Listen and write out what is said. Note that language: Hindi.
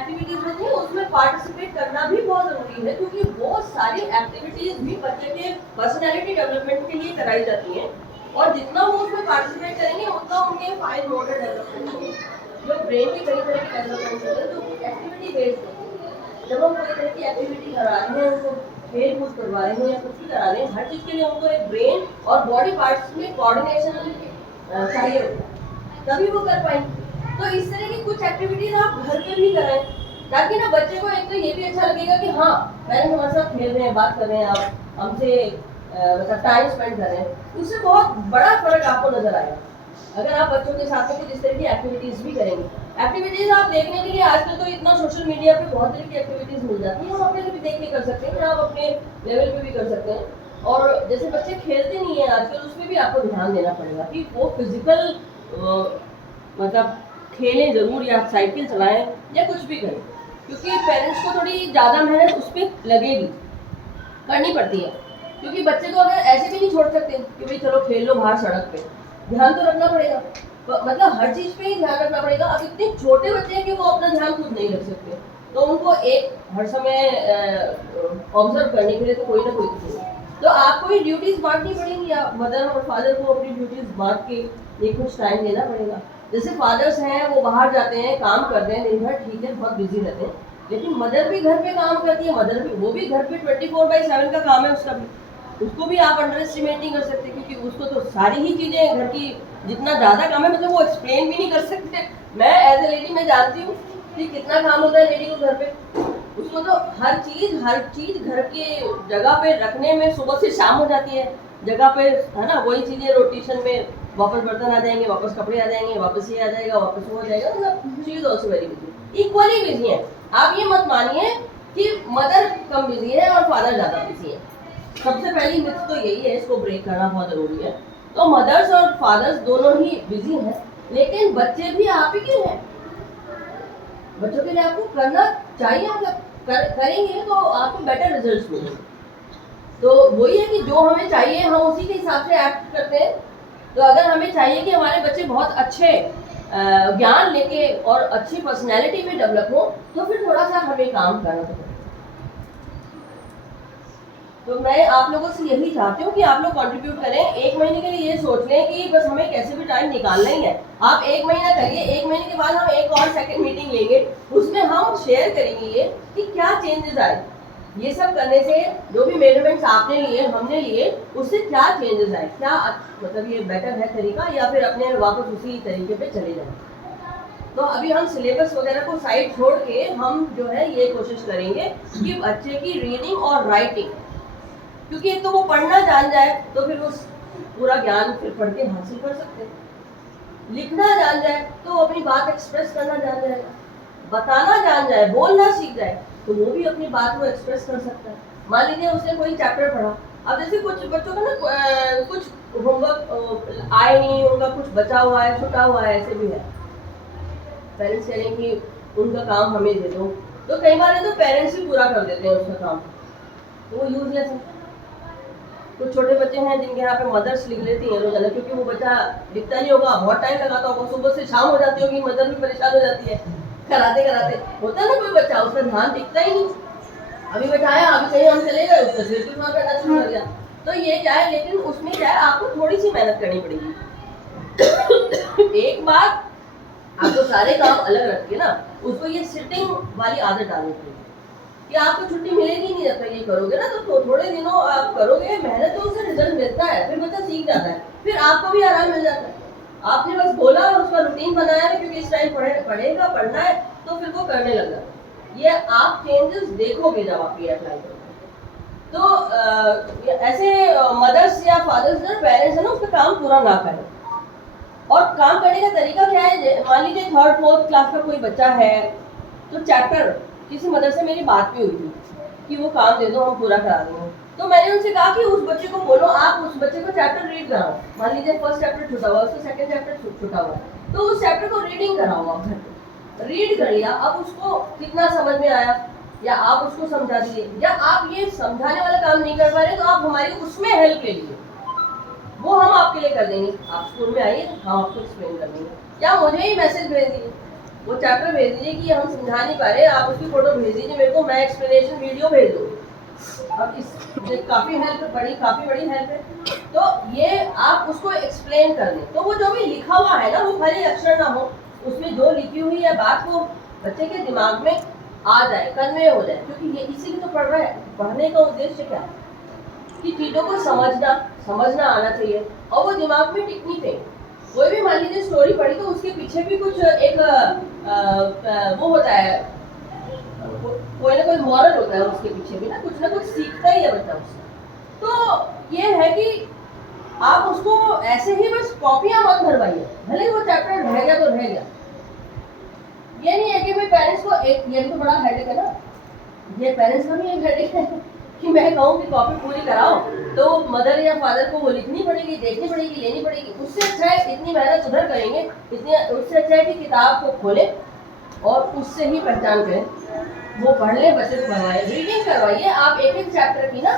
एक्टिविटीज होती है उसमें पार्टिसिपेट करना भी बहुत जरूरी है, क्योंकि वो सारी एक्टिविटीज भी बच्चे के पर्सनैलिटी डेवलपमेंट के लिए कराई जाती हैं, और जितना वो उसमें पार्टिसिपेट करेंगे उतना उनके फाइन मोटर डेवलपमेंट होंगे, जो ब्रेन के कई तरह के डेवलपमेंट होते हैं, जो एक्टिविटी बेस्ड होते हैं। जब हम कोई तरह की एक्टिविटी करा रहे हैं, उनको खेल कूद करवा रहे हैं या कुछ भी करा रहे हैं, हर चीज के लिए उनको एक ब्रेन और बॉडी पार्ट्स में कोऑर्डिनेशन चाहिए होता है, तभी वो कर पाएंगे। तो इस तरह की कुछ एक्टिविटीज आप घर पे भी कराएं, ताकि ना बच्चे को एक तो ये भी अच्छा लगेगा कि हाँ पेरेंट्स हमारे साथ खेल रहे हैं, बात कर रहे हैं, आप हमसे मतलब टाइम स्पेंड कर रहे हैं, उससे बहुत बड़ा फर्क आपको नजर आएगा अगर आप बच्चों के साथ में कुछ इस तरह की एक्टिविटीज भी करेंगे। एक्टिविटीज आप देखने के लिए आजकल तो इतना सोशल मीडिया पे बहुत तरह की एक्टिविटीज मिल जाती हैं, हम अपने लिए भी देख के कर सकते हैं, आप अपने लेवल पे भी कर सकते हैं। और जैसे बच्चे खेलते नहीं है आजकल, उसमें भी आपको ध्यान देना पड़ेगा कि वो फिजिकल मतलब खेलें जरूर, या साइकिल चलाएं या कुछ भी करें, क्योंकि पेरेंट्स को थोड़ी ज़्यादा मेहनत उस पर लगेगी, करनी पड़ती है, क्योंकि बच्चे को अगर ऐसे भी नहीं छोड़ सकते कि भाई चलो खेल लो बाहर सड़क पे, ध्यान तो रखना पड़ेगा, मतलब हर चीज़ पे ही ध्यान रखना पड़ेगा। अब इतने छोटे बच्चे हैं कि वो अपना ध्यान खुद नहीं रख सकते, तो उनको एक हर समय ऑब्जर्व करने के लिए तो कोई ना कोई चाहिए, तो आपको भी ड्यूटीज बांटनी पड़ेंगी, आप मदर और फादर को अपनी ड्यूटीज बांट के ये कुछ टाइम देना पड़ेगा। जैसे फादर्स हैं वो बाहर जाते हैं, काम करते हैं दिन भर, ठीक है, बहुत बिजी रहते हैं, लेकिन मदर भी घर पे काम करती है, मदर भी वो भी घर पे 24/7 का काम है उसका भी, उसको भी आप अंडर एस्टिमेट नहीं कर सकते, क्योंकि उसको तो सारी ही चीज़ें घर की जितना ज़्यादा काम है, मतलब वो एक्सप्लेन भी नहीं कर सकते। मैं एज ए लेडी मैं जानती हूँ कि कितना काम होता है लेडी को घर पे, उसको तो हर चीज़ घर की जगह पे रखने में सुबह से शाम हो जाती है, जगह पे, है ना, वही चीज़ें रोटेशन में, वापस बर्तन आ जाएंगे, वापस कपड़े आ जाएंगे, वापस ये आ जाएगा, वापस वो हो जाएगा, मतलब she is also very busy, equally busy है। आप ये मत मानिए कि मदर कम बिजी है और फादर ज़्यादा बिजी है, सबसे पहली मिथ तो यही है, इसको ब्रेक करना बहुत ज़रूरी है। तो मदर्स और फादर्स दोनों ही बिजी हैं, लेकिन बच्चे भी आप ही के हैं, बच्चों के लिए आपको करना चाहिए, मतलब करेंगे तो आपको बेटर रिजल्ट्स मिलेंगे। तो वही है कि जो हमें चाहिए हम उसी के हिसाब से एक्ट करते हैं। तो अगर हमें चाहिए कि हमारे बच्चे बहुत अच्छे ज्ञान लेके और अच्छी पर्सनैलिटी में डेवलप हो, तो फिर थोड़ा सा हमें काम करना पड़ेगा। तो मैं आप लोगों से यही चाहती हूँ कि आप लोग कंट्रीब्यूट करें। एक महीने के लिए ये सोच लें कि बस हमें कैसे भी टाइम निकालना ही है। आप 1 महीना करिए, 1 महीने के बाद हम एक और सेकंड मीटिंग लेंगे, उसमें हम शेयर करेंगे ये कि क्या चेंजेस आए, ये सब करने से जो भी मेजरमेंट्स आपने लिए हमने लिए उससे क्या चेंजेस आए, क्या मतलब ये बेटर है तरीका, या फिर अपने वापस उसी तरीके पे चले जाए। तो अभी हम सिलेबस वगैरह को साइड छोड़ के हम जो है ये कोशिश करेंगे कि बच्चे की रीडिंग और राइटिंग, क्योंकि एक तो वो पढ़ना जान जाए तो फिर वो पूरा ज्ञान फिर पढ़ के हासिल कर सकते हैं, लिखना जान जाए तो अपनी बात एक्सप्रेस करना जान जाएगा, बताना जान जाए, बोलना सीख जाए तो वो भी अपनी बात को एक्सप्रेस कर सकता है। मान लीजिए उसने कोई चैप्टर पढ़ा, अब जैसे कुछ बच्चों का ना कुछ होमवर्क आए नहीं, उनका कुछ बचा हुआ है, छुटा हुआ है, ऐसे भी है, पेरेंट्स कह रहे हैं कि उनका काम हमें दे दो, तो कई बार तो पेरेंट्स ही पूरा कर देते हैं उसका काम, तो वो यूजलेस है। कुछ छोटे बच्चे हैं जिनके यहाँ पे मदर्स लिख लेती हैं रोजाना, क्योंकि वो बच्चा लिखता नहीं होगा, बहुत टाइम लगाता होगा, सुबह से शाम हो जाती होगी, मदर भी परेशान हो जाती है कराते कराते। होता है ना कोई बच्चा उसका ध्यान टिकता ही नहीं, अभी बैठाया अभी कहीं हम चले गए, उसका सिर भी करना शुरू कर दिया, तो ये क्या है, लेकिन उसमें क्या है आपको थोड़ी सी मेहनत करनी पड़ेगी। एक बार आपको सारे काम अलग रख के ना उसको ये सिटिंग वाली आदत डालनी पड़ेगी कि आपको छुट्टी मिलेगी नहीं, जब तक ये करोगे ना तो थोड़े दिनों आप करोगे मेहनत तो उससे रिजल्ट मिलता है, फिर बच्चा सीख जाता है, फिर आपको भी आराम मिल जाता है। आपने बस बोला और उसका रूटीन बनाया है क्योंकि इस टाइम पढ़ेगा पढ़ना है, तो फिर वो करने लग जाता है। ये आप चेंजेस देखोगे जब आप ये अप्लाई करोगे। तो ऐसे मदर्स या फादर्स या पेरेंट्स है ना उसका काम पूरा ना करें, और काम करने का तरीका क्या है, मान लीजिए 3rd 4th क्लास का कोई बच्चा है, तो चैप्टर किसी मदर से मेरी बात भी हुई थी कि वो काम दे दो हम पूरा करा देंगे, तो मैंने उनसे कहा कि उस बच्चे को बोलो, आप उस बच्चे को चैप्टर रीड कराओ, मान लीजिए 1st चैप्टर छूटा हुआ, उसका 2nd चैप्टर छूटा हुआ है, तो उस चैप्टर को रीडिंग कराओ, आप घर पे रीड करिए, अब उसको कितना समझ में आया, या आप उसको समझा दिए, या आप ये समझाने वाला काम नहीं कर पा रहे तो आप हमारी उसमें हेल्प ले लीजिए, वो हम आपके लिए कर देंगे, आप स्कूल में आइए हम आपको एक्सप्लेन कर देंगे, या मुझे ही मैसेज भेज दीजिए वो चैप्टर भेज दीजिए कि हम समझा नहीं पा रहे, आप उसकी फोटो भेज दीजिए मेरे को, मैं एक्सप्लेनेशन वीडियो भेज दूँ। अब इस काफ़ी बड़ी हेल्प है। तो ये आप उसको एक्सप्लेन कर दें, तो वो जो भी लिखा हुआ है ना वो खाली अक्षर ना हो, उसमें जो लिखी हुई है बात वो बच्चे के दिमाग में आ जाए, कन्वे हो जाए, क्योंकि ये इसी तो पढ़ रहा है। पढ़ने का उद्देश्य क्या है कि चीज़ों को समझना आना चाहिए और वो दिमाग में टिकनी चाहिए। कोई भी मान लीजिए स्टोरी पढ़ी तो उसके पीछे भी कुछ एक वो होता है, कोई ना कोई मॉरल होता है उसके पीछे भी, ना कुछ सीखता ही है बच्चा उससे। तो ये है कि आप उसको ऐसे ही बस कॉपियां मत भरवाइए, भले ही वो चैप्टर रह गया तो रह गया। ये नहीं है कि भाई पेरेंट्स को एक, ये भी तो बड़ा हेडेक है ना, ये पेरेंट्स का भी एक हेडेक है कि मैं कहूँ कि कॉपी पूरी कराओ तो मदर या फादर को वो लिखनी पड़ेगी, देखनी पड़ेगी, लेनी पड़ेगी। उससे अच्छा है इतनी मेहनत उधर करेंगे, उससे अच्छा है कि किताब को खोलें और उससे ही पहचान करें, वो पढ़ लें, बच्चे को पढ़वाएं, रीडिंग करवाइए आप एक एक चैप्टर की ना